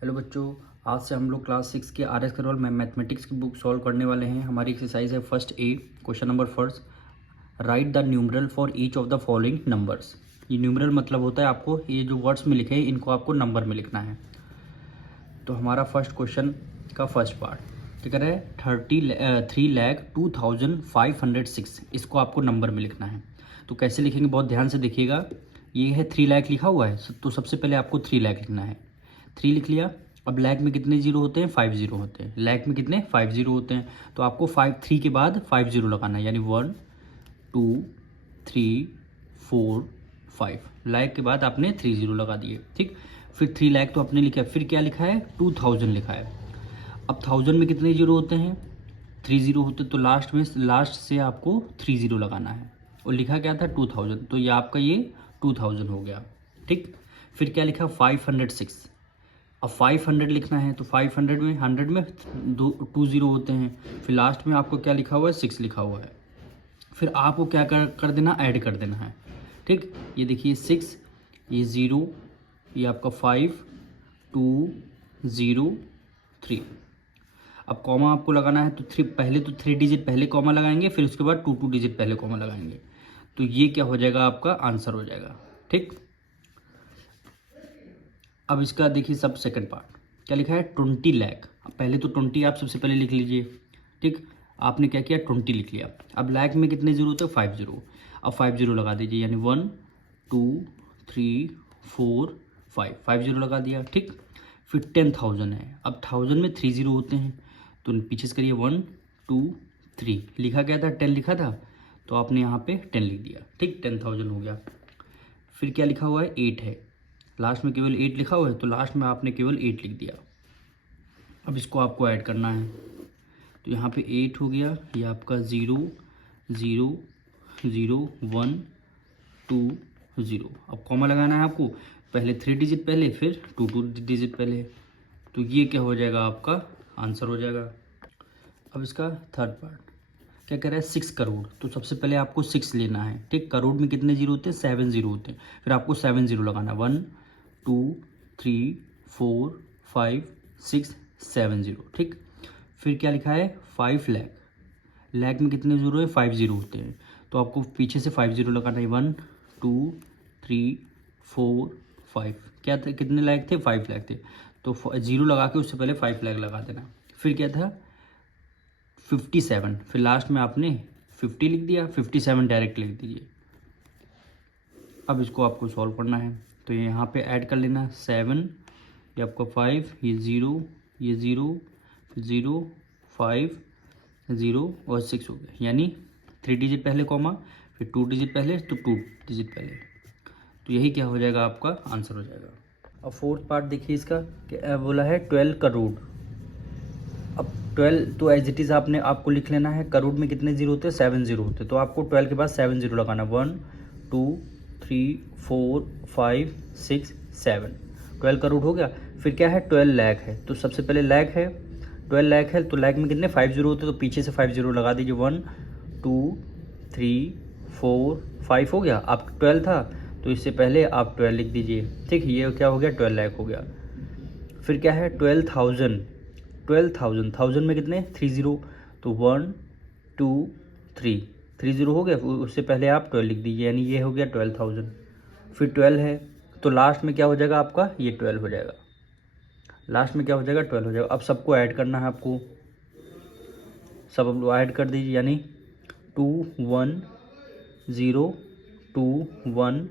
Hello बच्चों, आज से हम लोग क्लास 6 के आर एस अग्रवाल मैथमेटिक्स की बुक सॉल्व करने वाले हैं। हमारी एक्सरसाइज है first A, question number first, right the numeral for each of the following numbers. ये न्यूमरल मतलब होता है आपको ये जो वर्ड्स में लिखे हैं इनको आपको नंबर में लिखना है। तो हमारा फर्स्ट क्वेश्चन का फर्स्ट पार्ट क्या कर रहा है, 3,02,506, इसको आपको नंबर में लिखना है। तो कैसे लिखेंगे, बहुत ध्यान से देखिएगा। ये है 3 लाख लिखा हुआ है, तो सबसे पहले आपको 3 लाख लिखना है। 3 लिख लिया। अब लैख में कितने जीरो होते हैं, 5 जीरो होते हैं। लैख में कितने, 5 जीरो होते हैं। तो आपको 3 के बाद 5 जीरो लगाना है, यानी 1 2 3 4 5। लैख के बाद आपने 3 जीरो लगा दिए, ठीक। फिर 3 लाख तो आपने लिखा है, फिर क्या लिखा है, 2000 लिखा है। अब 1000 में कितने जीरो होते हैं, 3 जीरो होते हैं। तो लास्ट से आपको 3 जीरो लगाना है। और लिखा क्या था, 2000, तो ये आपका ये 2000 हो गया, ठीक। फिर क्या लिखा, 506। अब 500 लिखना है, तो 500 में 100 में 2 जीरो होते हैं। फिर लास्ट में आपको क्या लिखा हुआ है, 6 लिखा हुआ है। फिर आपको क्या कर देना, ऐड कर देना है, ठीक। ये देखिए 6, ये 0, ये आपका 5 2 0 3। अब कॉमा आपको लगाना है, तो पहले तो 3 डिजिट पहले कॉमा लगाएंगे, फिर उसके बाद 2 डिजिट पहले कॉमा लगाएंगे। तो ये क्या हो जाएगा, आपका आंसर हो जाएगा, ठीक। अब इसका देखिए सब सेकंड पार्ट क्या लिखा है, 20 लाख। अब पहले तो 20 आप सबसे पहले लिख लीजिए, ठीक। आपने क्या किया, 20 लिख लिया। अब लाख में कितने जीरो होते हैं, 5 जीरो। अब 5 जीरो लगा दीजिए, यानी 1 2 3 4 5 जीरो लगा दिया, ठीक। फिर 10,000 है। अब 1000 में 3 जीरो होते हैं, तो पीछे से करिए 1 2 3। लिखा क्या था, 10 लिखा था, तो आपने यहाँ पे 10 लिख दिया, ठीक। 10,000 हो गया। फिर क्या लिखा हुआ है, 8 है। लास्ट में केवल 8 लिखा हुआ है, तो लास्ट में आपने केवल 8 लिख दिया। अब इसको आपको ऐड करना है, तो यहाँ पे 8 हो गया, ये आपका 0 0 0 1 2 0। अब कॉमा लगाना है आपको, पहले 3 डिजिट पहले, फिर 2 डिजिट पहले। तो ये क्या हो जाएगा, आपका आंसर हो जाएगा। अब इसका थर्ड पार्ट क्या कह रहा है, 6 करोड़। तो सबसे पहले आपको 6 लेना है, ठीक। करोड़ में कितने जीरो होते हैं, 7 जीरो होते हैं। फिर आपको 7 जीरो लगाना है, 1 2 3 4 5 6 7 जीरो, ठीक। फिर क्या लिखा है, 5 लाख। लाख में कितने जीरो है, 5 जीरो होते हैं। तो आपको पीछे से 5 जीरो लगाना है, 1 2 3 4 5। क्या था, कितने लाख थे, 5 लाख थे। तो जीरो लगा के उससे पहले 5 लाख लगा देना। फिर क्या था, 57। फिर लास्ट में आपने 50 लिख दिया, 57 डायरेक्ट लिख दीजिए। अब इसको आपको सॉल्व करना है, तो ये यहाँ पे ऐड कर लेना, 7, ये आपका 5, ये 0, ये 0 0 5 0 और 6 हो गया। यानी 3 डिजिट पहले कॉमा, फिर 2 डिजिट पहले, तो 2 डिजिट पहले। तो यही क्या हो जाएगा, आपका आंसर हो जाएगा। अब फोर्थ पार्ट देखिए इसका, क्या बोला है, 12 करोड़। अब 12 तो एज इट इज़ आपको लिख लेना है। करोड़ में कितने जीरो होते हैं, 7 जीरो होते हैं। तो आपको 12 के बाद 7 जीरो लगाना, 1 2 3 4 5 6 7। 12 करोड़ हो गया। फिर क्या है, 12 लाख है। तो सबसे पहले लाख है, 12 लाख है, तो लाख में कितने 5 जीरो होते हैं। तो पीछे से 5 जीरो लगा दीजिए, 1 2 3 4 5 हो गया। अब 12 था, तो इससे पहले आप 12 लिख दीजिए, ठीक। ये क्या हो गया, 12 लाख हो गया। फिर क्या है, 12,000। 12,000 में कितने, 3 जीरो। तो 1 2 3 जीरो हो गया। उससे पहले आप 12 लिख दीजिए, यानी ये हो गया 12,000। फिर 12 है, तो लास्ट में क्या हो जाएगा आपका, ये 12 हो जाएगा। लास्ट में क्या हो जाएगा, 12 हो जाएगा। अब सबको ऐड करना है आपको, सब ऐड कर दीजिए, यानी 2 1 0 2 1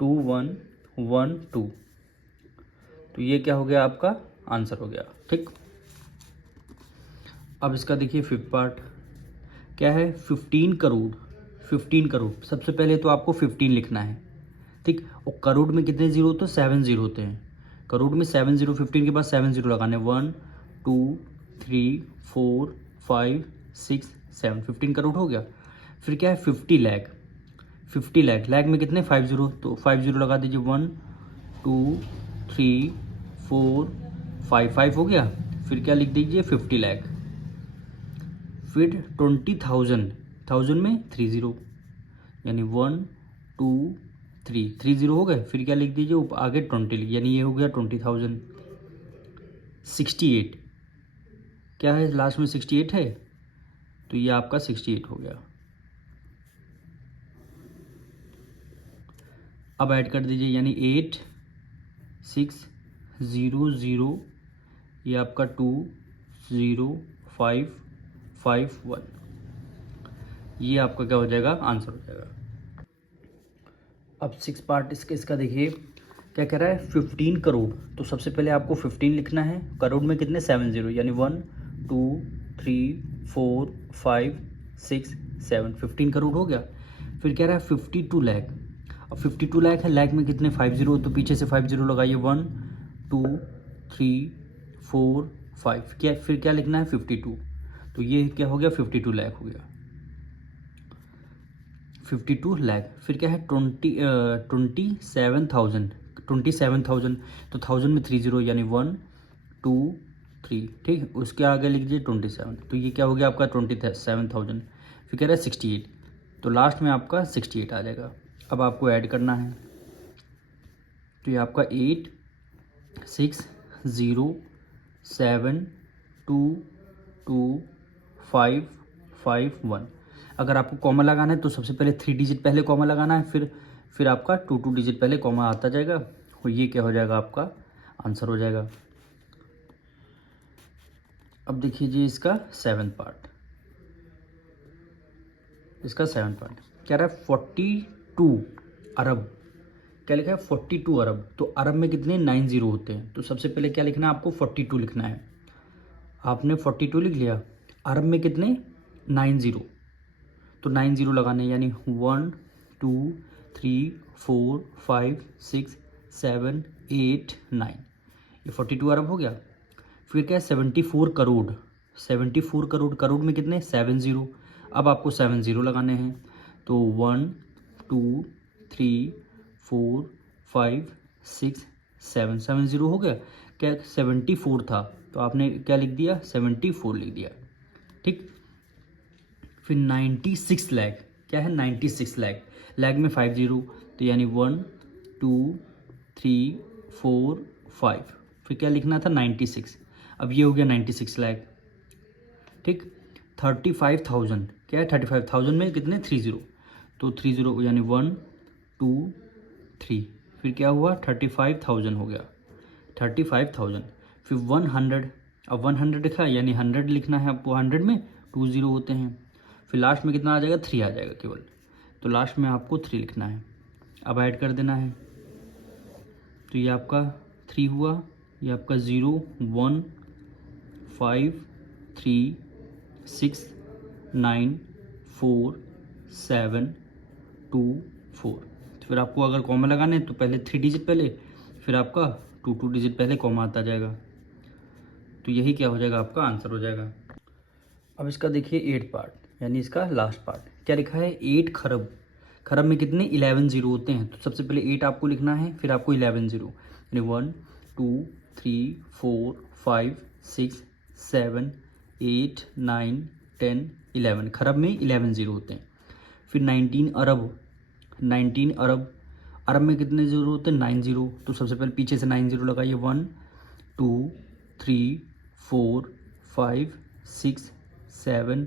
2 1 1 2। तो ये क्या हो गया, आपका आंसर हो गया, ठीक। अब इसका देखिए फिफ्थ पार्ट क्या है, 15 करोड़। 15 करोड़, सबसे पहले तो आपको 15 लिखना है, ठीक। और करोड़ में कितने जीरो होते हैं, 7 जीरो होते हैं। करोड़ में 7 जीरो, 15 के बाद 7 जीरो लगाने, 1 2 3 4 5 6 7। 15 करोड़ हो गया। फिर क्या है, 50 लाख। 50 लाख, लाख में कितने, 5 जीरो, तो 5 जीरो लगा दीजिए, 1 2 3 4 5 हो गया। फिर क्या लिख दीजिए, 50 लाख। फिर 20,000, 1000 में 3 जीरो, यानी 1 2 3 जीरो हो गए। फिर क्या लिख दीजिए, आगे 20 लिख, यानी ये हो गया 20,000। 68, क्या है लास्ट में 68 है, तो ये आपका 68 हो गया। अब ऐड कर दीजिए, यानी 8 6 0 0, ये आपका 2 0 5 5 1, ये आपका क्या हो जाएगा, आंसर हो जाएगा। अब 6 पार्ट इसका देखिए क्या कह रहा है, 15 करोड़। तो सबसे पहले आपको 15 लिखना है, करोड़ में कितने 7 जीरो, यानी 1 2 3 4 5 6 7, 15 करोड़ हो गया। फिर कह रहा है 52 लाख। अब 52 लाख है, लाख में कितने 5 जीरो, तो पीछे से 5 जीरो लगाइए, 1 2 3 4 5, क्या फिर क्या लिखना है 52, तो ये क्या हो गया 52 लाख हो गया, 52 लाख। फिर क्या है 27,000, 27,000, तो 1000 में 3 जीरो, यानी 1 2 3, ठीक। उसके आगे लिख दीजिए 27, तो ये क्या हो गया आपका 27,000। फिर कह रहा है 68, तो लास्ट में आपका 68 आ जाएगा। अब आपको ऐड करना है, तो ये आपका 8 6 0 7 2 2 5 5 1। अगर आपको कॉमा लगाना है तो सबसे पहले 3 डिजिट पहले कॉमा लगाना है, फिर आपका 2 डिजिट पहले कॉमा आता जाएगा, और ये क्या हो जाएगा आपका आंसर हो जाएगा। अब देखिए जी इसका 7th पार्ट, क्या रहा है 42 अरब, क्या लिखा है 42 अरब। तो अरब में कितने 9 जीरो होते हैं, तो सबसे पहले क्या लिखना है आपको 42 लिखना है। आपने 42 लिख लिया, अरब में कितने 9 जीरो, तो 9 जीरो लगाने, यानी 1 2 3 4 5 6 7 8 9, ये 42 अरब हो गया। फिर क्या है 74 करोड़, 74 करोड़, करोड़ में कितने 7 जीरो, अब आपको 7 जीरो लगाने हैं, तो 1 2 3 4 5 6 7, 7 जीरो हो गया। क्या 74 था, तो आपने क्या लिख दिया 74 लिख दिया, ठीक। फिर 96 लाख, क्या है 96 लाख, लाख में 5 जीरो, तो यानी 1 2 3 4 5, फिर क्या लिखना था 96, अब ये हो गया 96 लाख, ठीक। 35,000, क्या है 35,000 में कितने 3 जीरो, तो 3 जीरो यानी 1 2 3, फिर क्या हुआ 35,000 हो गया, 35,000। फिर 100, अब 100 लिखा, यानी 100 लिखना है आपको, 100 में 2 जीरो होते हैं, फिर लास्ट में कितना आ जाएगा 3 आ जाएगा केवल, तो लास्ट में आपको 3 लिखना है। अब ऐड कर देना है, तो ये आपका 3 हुआ, ये आपका 0 1 5 3 6 9 4 7 2 4। फिर आपको अगर कॉमा लगाने हैं तो पहले 3 डिजिट पहले, फिर आपका 2 डिजिट पहले कॉमा आता जाएगा, तो यही क्या हो जाएगा आपका आंसर हो जाएगा। अब इसका देखिए 8 पार्ट, यानी इसका लास्ट पार्ट, क्या लिखा है 8 खरब। खरब में कितने 11 जीरो होते हैं, तो सबसे पहले 8 आपको लिखना है, फिर आपको 11 जीरो, यानी 1 2 3 4 5 6 7 8 9 10 11, खरब में 11 जीरो होते हैं। फिर 19 अरब, 19 अरब, अरब में कितने जीरो होते हैं 9 जीरो, तो सबसे पहले पीछे से 9 जीरो लगाइए, 1 2 3 4 5 6 7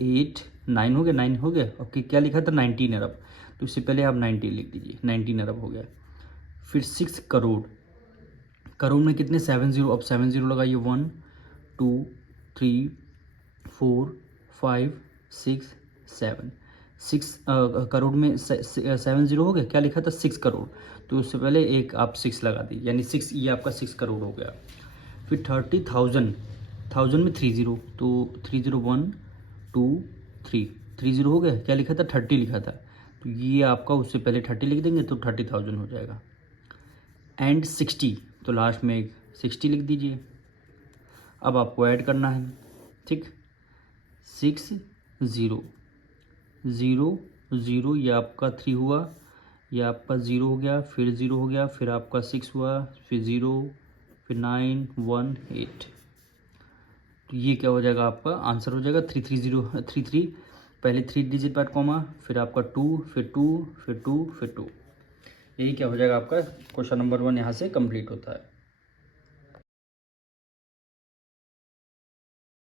8 9 हो गया, 9 हो गया। ओके, क्या लिखा था 19 अरब, तो इससे पहले आप 19 लिख दीजिए, 19 अरब हो गया। फिर 6 करोड़, करोड़ में कितने 7 जीरो, अब 7 जीरो लगाइए, 1 2 3 4 5 6 7, 6 करोड़ में 7 जीरो हो गया, क्या लिखा था 6 करोड़, तो उससे पहले एक आप 6 लगा दीजिए, यानी 6, ये आपका 6 करोड़ हो गया। फिर 30,000, 1000 में 3 जीरो, तो 3 जीरो 1 2 3, 3 जीरो हो गया, क्या लिखा था 30 लिखा था, तो ये आपका उससे पहले 30 लिख देंगे तो 30,000 हो जाएगा। एंड 60, तो लास्ट में एक 60 लिख दीजिए। अब आपको ऐड करना है, ठीक। 6 0 0 0, ये आपका 3 हुआ, ये आपका 0 हो गया, फिर 0 हो गया, फिर आपका 6 हुआ, फिर 0, फिर 9 1 8, तो ये क्या हो जाएगा आपका आंसर हो जाएगा 33 पहले 3 डिजिट बाद कॉमा, फिर आपका 2 फिर 2 फिर 2 फिर 2, यही क्या हो जाएगा आपका क्वेश्चन नंबर 1 यहाँ से कंप्लीट होता है।